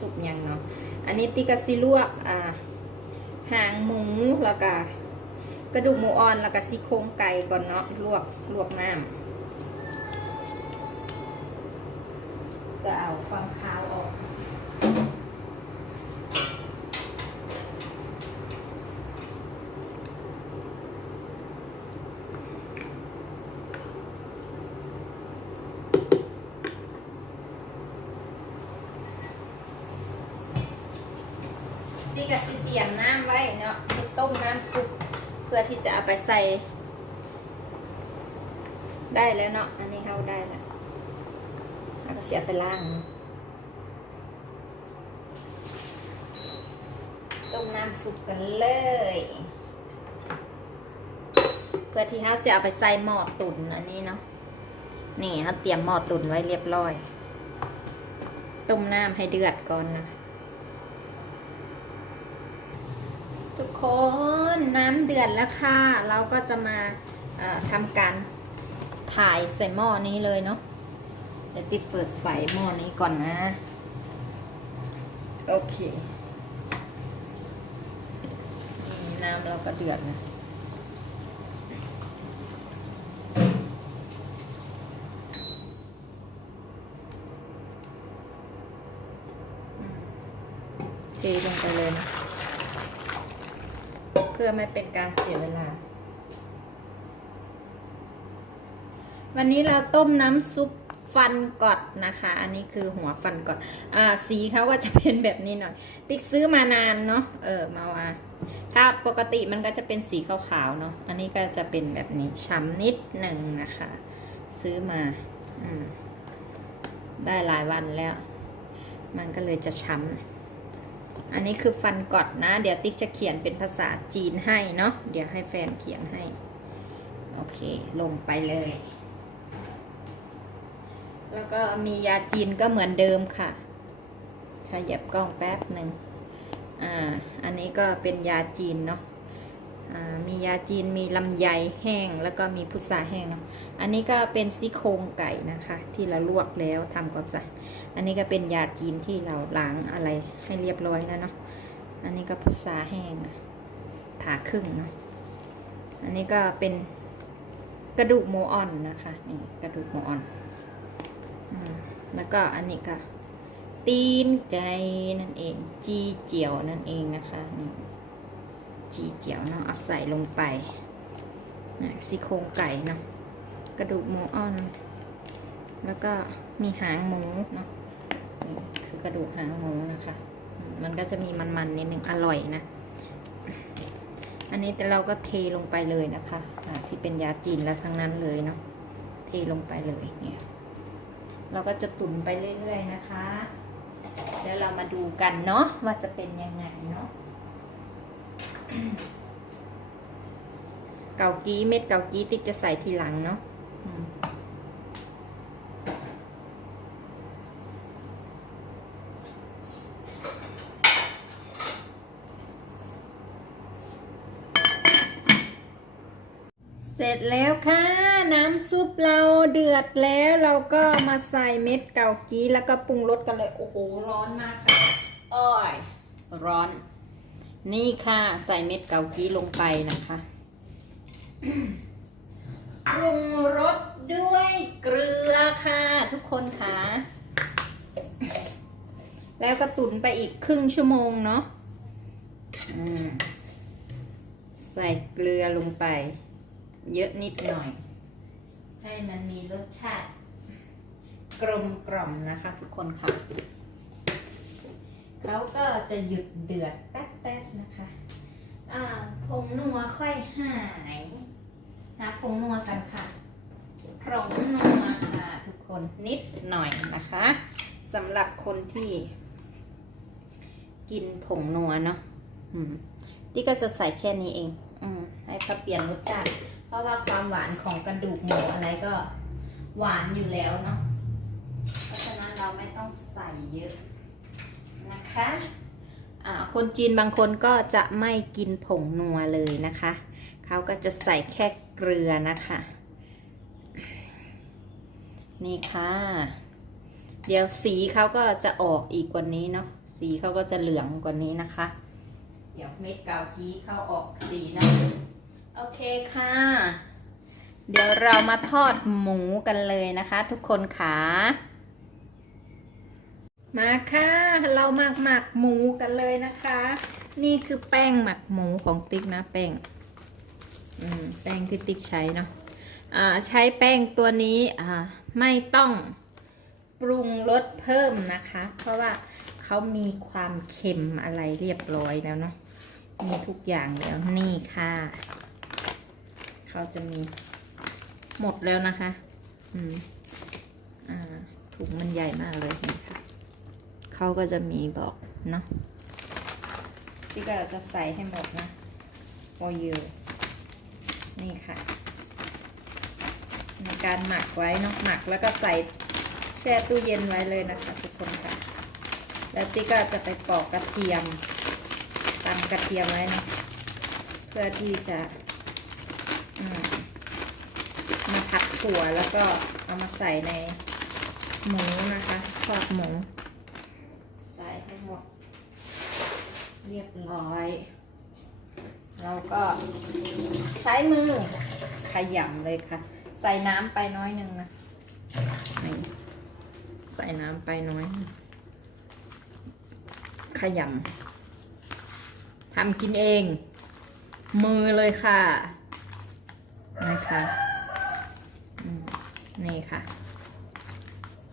สุกยังเนาะอันนี้ติกะซิลวกอ่าหางหมูแล้วก็กระดูกหมูอ่อนแล้วก็ซี่โครงไก่ก่อนเนาะลวกลวกน้ำก็เอาความคาวออก นี่ก็สิเตรียมน้ำไว้เนาะต้มน้ำซุปเพื่ อที่จะเอาไปใส่ ได้แล้วเนาะอันนี้เข้าได้แล้วแล้วก็เสียไปล่าง ต้มน้ำซุปกันเลย เพื่อที่เขาจะเอาไปใส่หม้อตุ๋นอันนี้เนาะนี่เขาเตรียมหม้อตุ๋นไว้เรียบร้อย ต้มน้ำให้เดือดก่อนนะ ทุก คนน้ำเดือดแล้วค่ะ เราก็จะมาทำการถ่ายใส่หม้อนี้เลยเนาะเดี๋ยวติดเปิดไฟหม้อนี้ก่อนนะ โอเคน้ำเราก็เดือดนะเทลงไปเลยนะ พื่อไม่เป็นการเสียเวลา วันนี้เราต้มน้ำซุปฟันกอดนะคะ อันนี้คือหัวฟันกอดอ่าสีเขาก็จะเป็นแบบนี้หน่อย ติ๊กซื้อมานานเนาะ เออ มาว่า ถ้าปกติมันก็จะเป็นสีขาวๆเนาะ อันนี้ก็จะเป็นแบบนี้ช้ำนิดหนึ่งนะคะ ซื้อมาอืมได้หลายวันแล้ว มันก็เลยจะช้ำ อันนี้คือฟันกอดนะ เดี๋ยวติ๊กจะเขียนเป็นภาษาจีนให้เนาะเดี๋ยวให้แฟนเขียนให้ โอเค ลงไปเลย แล้วก็มียาจีนก็เหมือนเดิมค่ะขยับกล้องแป๊บหนึ่งอ่า อันนี้ก็เป็นยาจีนเนาะ มียาจีนมีลำไยแห้งแล้วก็มีพุทราแห้งเนาะอันนี้ก็เป็นซี่โครงไก่นะคะ ที่เราลวกแล้วทำความสะอาดอันนี้ก็เป็นยาจีนที่เราล้างอะไรให้เรียบร้อยแล้วเนาะอันนี้ก็พุทราแห้งนะผ่าครึ่งเนาะอันนี้ก็เป็นกระดูกหมูอ่อนนะคะนี่กระดูกหมูอ่อนอแล้วก็อันนี้ก็ตีนไก่นั่นเอง จีเจียวนั่นเองนะคะนี่ จีเจียวเนาะเอาใส่ลงไปนะซี่โครงไก่เนาะกระดูกหมูอ่อน แล้วก็มีหางหมูเนาะคือกระดูกหางหมูนะคะ มันก็จะมีมันๆนิดนึงอร่อยนะ อันนี้แต่เราก็เทลงไปเลยนะคะอ่าที่เป็นยาจีนแล้วทั้งนั้นเลยเนาะเทลงไปเลยเนี่ยเราก็จะตุ๋นไปเรื่อยๆนะคะเดี๋ยวเรามาดูกันเนาะว่าจะเป็นยังไงเนาะ เกากี้เม็ดเกากี้ติ๊กจะใส่ทีหลังเนาะเสร็จแล้วค่ะ น้ำซุปเราเดือดแล้วเราก็มาใส่เม็ดเกากี้แล้วก็ปรุงรสกันเลย โอ้โห ร้อนมากค่ะอ้อยร้อน นี่ค่ะ ใส่เม็ดเกากี้ลงไปนะคะปรุงรสด้วยเกลือค่ะ ทุกคนค่ะ แล้วก็ตุ๋นไปอีกครึ่งชั่วโมงเนาะใส่เกลือลงไป เยอะนิดหน่อย ให้มันมีรสชาติ กลมกล่อมนะคะ ทุกคนค่ะ เขาก็จะหยุดเดือดแป๊บ นะคะอ่าผงนัวค่อยหายหาผงนัวกันค่ะผงนัวค่ะทุกคนนิดหน่อยนะคะสำหรับคนที่ กินผงนัวเนาะที่ก็จะใส่แค่นี้เอง อืมให้เขาเปลี่ยนรสชาติเพราะว่าความหวานของกระดูกหมูอะไรก็หวานอยู่แล้วเนาะเพราะฉะนั้นเราไม่ต้องใส่เยอะนะคะ คนจีนบางคนก็จะไม่กินผงนัวเลยนะคะ เขาก็จะใส่แค่เกลือนะคะ นี่ค่ะ เดี๋ยวสีเขาก็จะออกอีกกว่านี้เนาะ สีเขาก็จะเหลืองกว่านี้นะคะ เดี๋ยวเม็ดกาวกี้เขาออกสีนะ โอเคค่ะ เดี๋ยวเรามาทอดหมูกันเลยนะคะ ทุกคนค่ะ มาค่ะ เราหมักหมักหมูกันเลยนะคะ นี่คือแป้งหมักหมูของติ๊กนะแป้งอืมแป้งที่ติ๊กใช้เนาะอ่าใช้แป้งตัวนี้อ่าไม่ต้องปรุงรสเพิ่มนะคะ เพราะว่าเขามีความเค็มอะไรเรียบร้อยแล้วเนาะมีทุกอย่างแล้วนี่ค่ะเขาจะมีหมดแล้วนะคะ อืมอ่าถุงมันใหญ่มากเลยนี่ค่ะ เขาก็จะมีบอกเนาะที่ก็จะใส่ให้หมดนะโอเยอนี่ค่ะในการหมักไว้เนาะหมักแล้วก็ใส่แช่ตู้เย็นไว้เลยนะคะทุกคนค่ะ แล้วติ๊กก็จะไปปอกกระเทียมตำกระเทียมไว้นะเพื่อที่จะมมาผัดถั่วแล้วก็เอามาใส่ในหมูนะคะทอดหมู ใส่ให้หมด เรียบร้อย เราก็ใช้มือขยำเลยค่ะ ใส่น้ำไปน้อยหนึ่งนะใส่น้ำไปน้อย ขยำทำกินเอง มือเลยค่ะนะคะนี่ค่ะ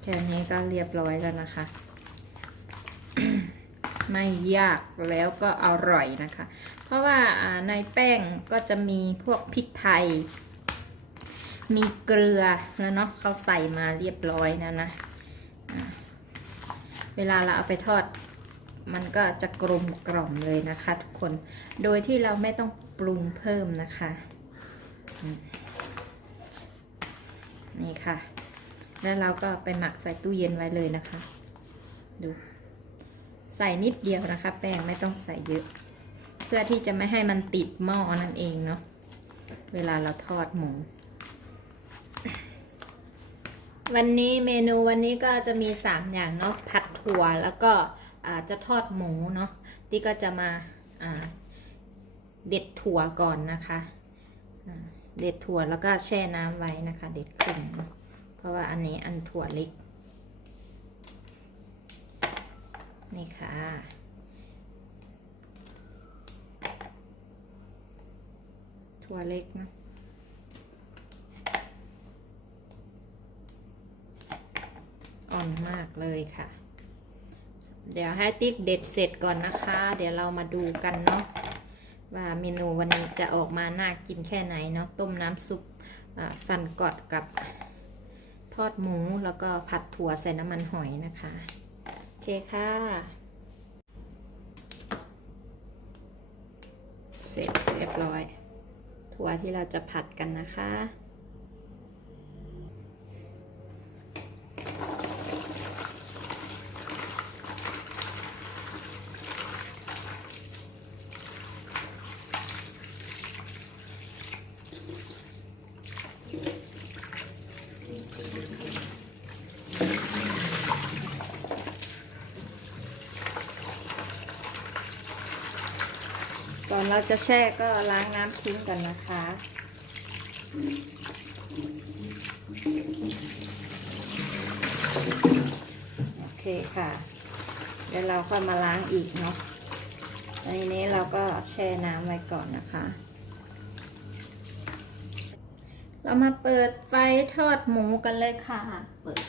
แค่นี้ก็เรียบร้อยแล้วนะคะ ไม่ยากแล้วก็อร่อยนะคะ เพราะว่าในแป้งก็จะมีพวกพริกไทย มีเกลือแล้วเนาะเขาใส่มาเรียบร้อยแล้วนะ เวลาเราเอาไปทอดมันก็จะกลมกล่อมเลยนะคะทุกคน โดยที่เราไม่ต้องปรุงเพิ่มนะคะ นี่ค่ะ แล้วเราก็ไปหมักใส่ตู้เย็นไว้เลยนะคะ ดู ใส่นิดเดียวนะคะ แป้งไม่ต้องใส่เยอะ เพื่อที่จะไม่ให้มันติดหม้อนั่นเองเนาะเวลาเราทอดหมู วันนี้เมนูวันนี้ก็จะมีสามอย่างเนาะผัดถั่วแล้วก็จะทอดหมูเนาะที่ก็จะมาเด็ดถั่วก่อนนะคะเด็ดถั่วแล้วก็แช่น้ำไว้นะคะ เด็ดขึ้นเนาะเพราะว่าอันนี้อันถั่วเล็ก นี่ค่ะ ถั่วเล็กนะอ่อนมากเลยค่ะ เดี๋ยวให้ติ๊กเด็ดเสร็จก่อนนะคะ เดี๋ยวเรามาดูกันเนาะว่าเมนูวันนี้จะออกมาน่ากินแค่ไหนเนาะต้มน้ำซุปฟันกอดกับทอดหมูแล้วก็ผัดถั่วใส่น้ำมันหอยนะคะ เคค่ะ เสร็จเรียบร้อย ถั่วที่เราจะผัดกันนะคะ เราจะแช่ก็ล้างน้ำทิ้งก่อนนะคะ โอเคค่ะ เดี๋ยวเราค่อยมาล้างอีกเนาะในนี้เราก็แช่น้ำไว้ก่อนนะคะ เรามาเปิดไฟทอดหมูกันเลยค่ะ เปิด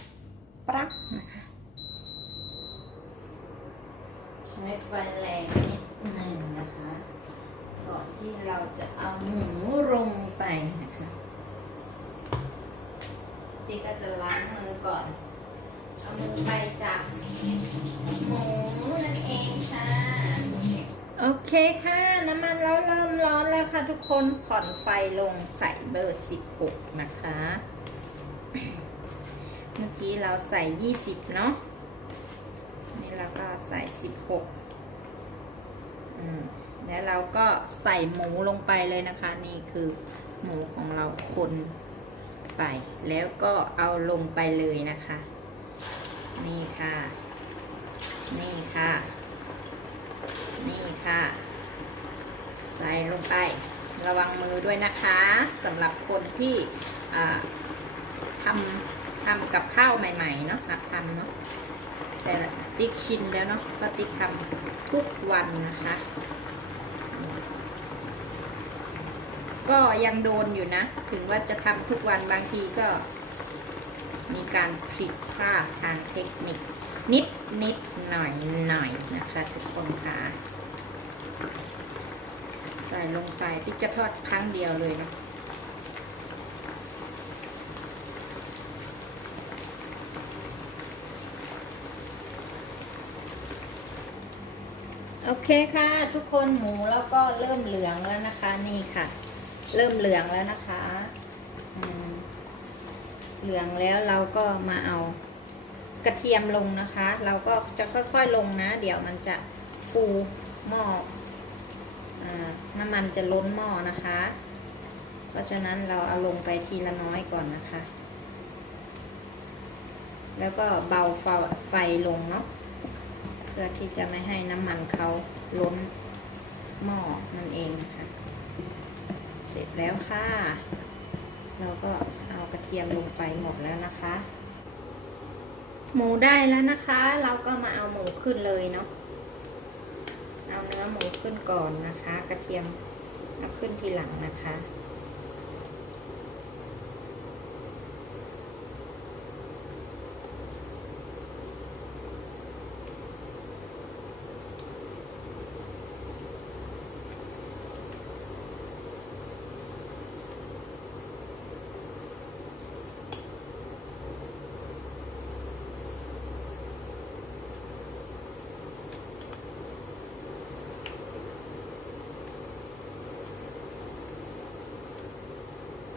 ปลั๊กนะคะ ใช้ไฟแรงนิดหนึ่งนะคะ ก่อนที่เราจะเอาหมูลงไปนะคะที่ก็จะล้างมือก่อน เอามือไปจับหมูนั่นเองค่ะ โอเคค่ะ น้ำมันเราเริ่มร้อนแล้วค่ะทุกคนผ่อนไฟลงใส่เบอร์ 16 นะคะ เมื่อกี้เราใส่ 20 เนาะนี่เราก็ใส่ 16อืม แล้วเราก็ใส่หมูลงไปเลยนะคะ นี่คือหมูของเราคนไป แล้วก็เอาลงไปเลยนะคะ นี่ค่ะ นี่ค่ะ นี่ค่ะ ใส่ลงไประวังมือด้วยนะคะสำหรับคนที่ทำทำกับข้าวใหม่ๆเนาะหัดทำเนาะแต่ติ๊กชินแล้วเนาะก็ติ๊กทำทุกวันนะคะนี่ ก็ยังโดนอยู่นะ ถึงว่าจะทำทุกวันบางทีก็ มีการผิดพลาดทางเทคนิค นิดนิดหน่อยหน่อยนะคะทุกคนค่ะใส่ลงไปที่จะทอดครั้งเดียวเลยนะโอเคค่ะ ทุกคนหมูแล้วก็เริ่มเหลืองแล้วนะคะนี่ค่ะ เริ่มเหลืองแล้วนะคะเหลืองแล้วเราก็มาเอากระเทียมลงนะคะ เราก็จะค่อยๆลงนะ เดี๋ยวมันจะฟูหม้ออน้ำมันจะล้นหม้อนะคะ เพราะฉะนั้นเราเอาลงไปทีละน้อยก่อนนะคะ แล้วก็เบาไฟลงเนาะเพื่อที่จะไม่ให้น้ำมันเขาล้นหม้อนั่นเองนะคะ ร็จแล้วค่ะ เราก็เอากระเทียมลงไปหมดแล้วนะคะ หมูได้แล้วนะคะ เราก็มาเอาหมูขึ้นเลยเนาะ เอาเนื้อหมูขึ้นก่อนนะคะ กระเทียมเอาขึ้นทีหลังนะคะ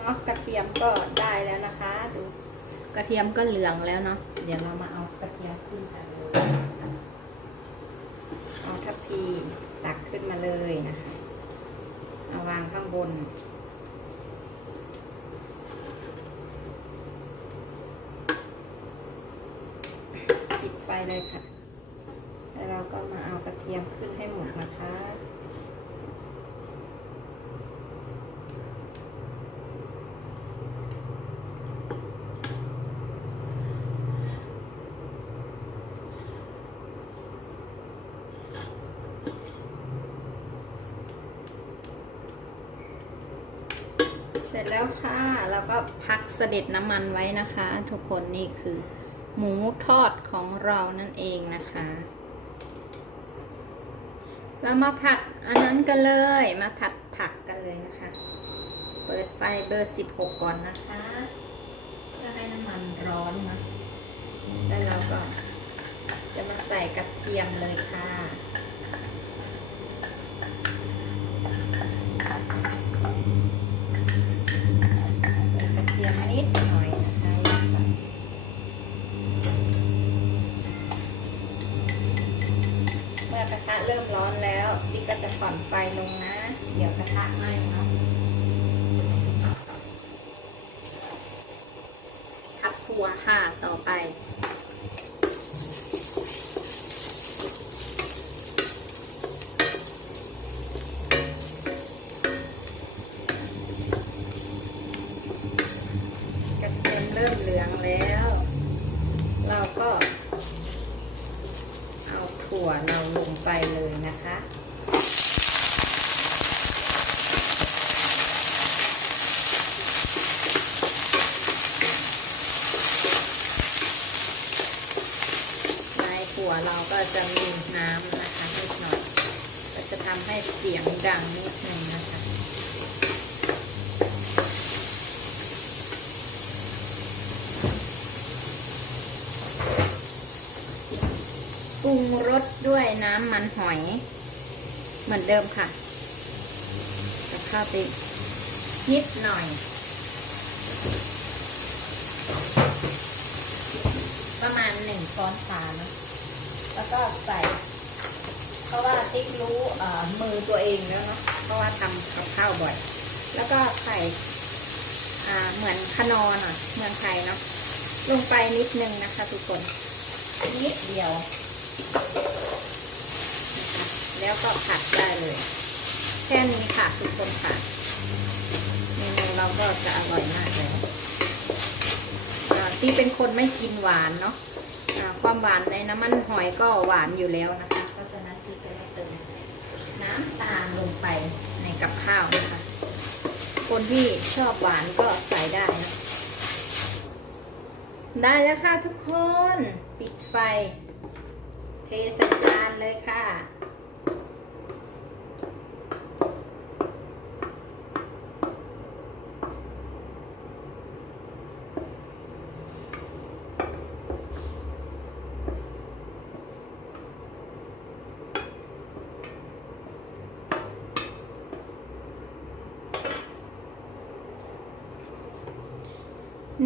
เนาะกระเทียมก็ได้แล้วนะคะ ดูกระเทียมก็เหลืองแล้วเนาะเดี๋ยวเรามาเอากระเทียมขึ้นกันเลยเอาทัพพีตักขึ้นมาเลยนะคะเอาวางข้างบนปิดไฟเลยค่ะ แล้วเราก็มาเอากระเทียมขึ้นให้หมดนะคะ เส ร็จแล้วค่ะ แล้วก็พักเสด็จน้ำมันไว้นะคะ ทุกคนนี่คือ หมูทอดของเรานั่นเองนะคะเรามาผัดอันนั้นกันเลยมาผัดผักกันเลยนะคะ เปิดไฟเบอร์16ก่อนนะคะเพื่อให้น้ำมันร้อนนะแล้วเราก็จะมาใส่กระเทียมเลยค่ะ ใส่กระเทียมนิดหน่อยนะคะเมื่อก ระเริ่มร้อนแล้วดิก็จะผ่อนไฟลงนะ เดี๋ยวกระทะไหม้เนาะทับถั่วค่ะอไป กระเทียมเริ่มเหลืองแล้ว เราก็ เอาถั่วเราลงไปเลยนะคะ ในถั่วเรา ก็จะมีน้ำนะคะนิดหน่อยก็จะทำให้เสียงดังนิดหนึ่งนะคะปรุงรสด้วยน้ำมันหอย เหมือนเดิมค่ะจะเข้าไปนิดหน่อย ประมาณหนึ่งช้อนชาเนอะ แล้วก็ใส่ เพราะว่าติ๊กรู้มือตัวเองแล้วเนาะเพราะว่าทำกับข้าวบ่อย แล้วก็ใส่เหมือนขนอหน่อยเมืองไทยเนาะลงไปนิดนึงนะคะ ทุกคนนิดเดียว แล้วก็ผัดได้เลย แค่นี้ค่ะทุกคนค่ะเมนูเราก็จะอร่อยมากเลยอ่าที่เป็นคนไม่กินหวานเนาะ ความหวานในน้ำมันหอยก็หวานอยู่แล้วนะคะ เพราะฉะนั้นที่จะไม่เติมน้ำตาลลงไปในกับข้าวนะคะ คนที่ชอบหวานก็ใส่ได้นะ ได้แล้วค่ะทุกคน ปิดไฟ เทใส่จานเลยค่ะ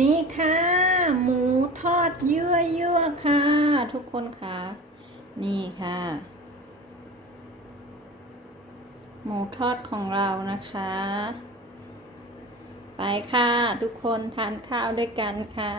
นี่ค่ะ หมูทอดเยื่อเยื่อๆค่ะ ทุกคนค่ะ นี่ค่ะ หมูทอดของเรานะคะ ไปค่ะ ทุกคนทานข้าวด้วยกันค่ะ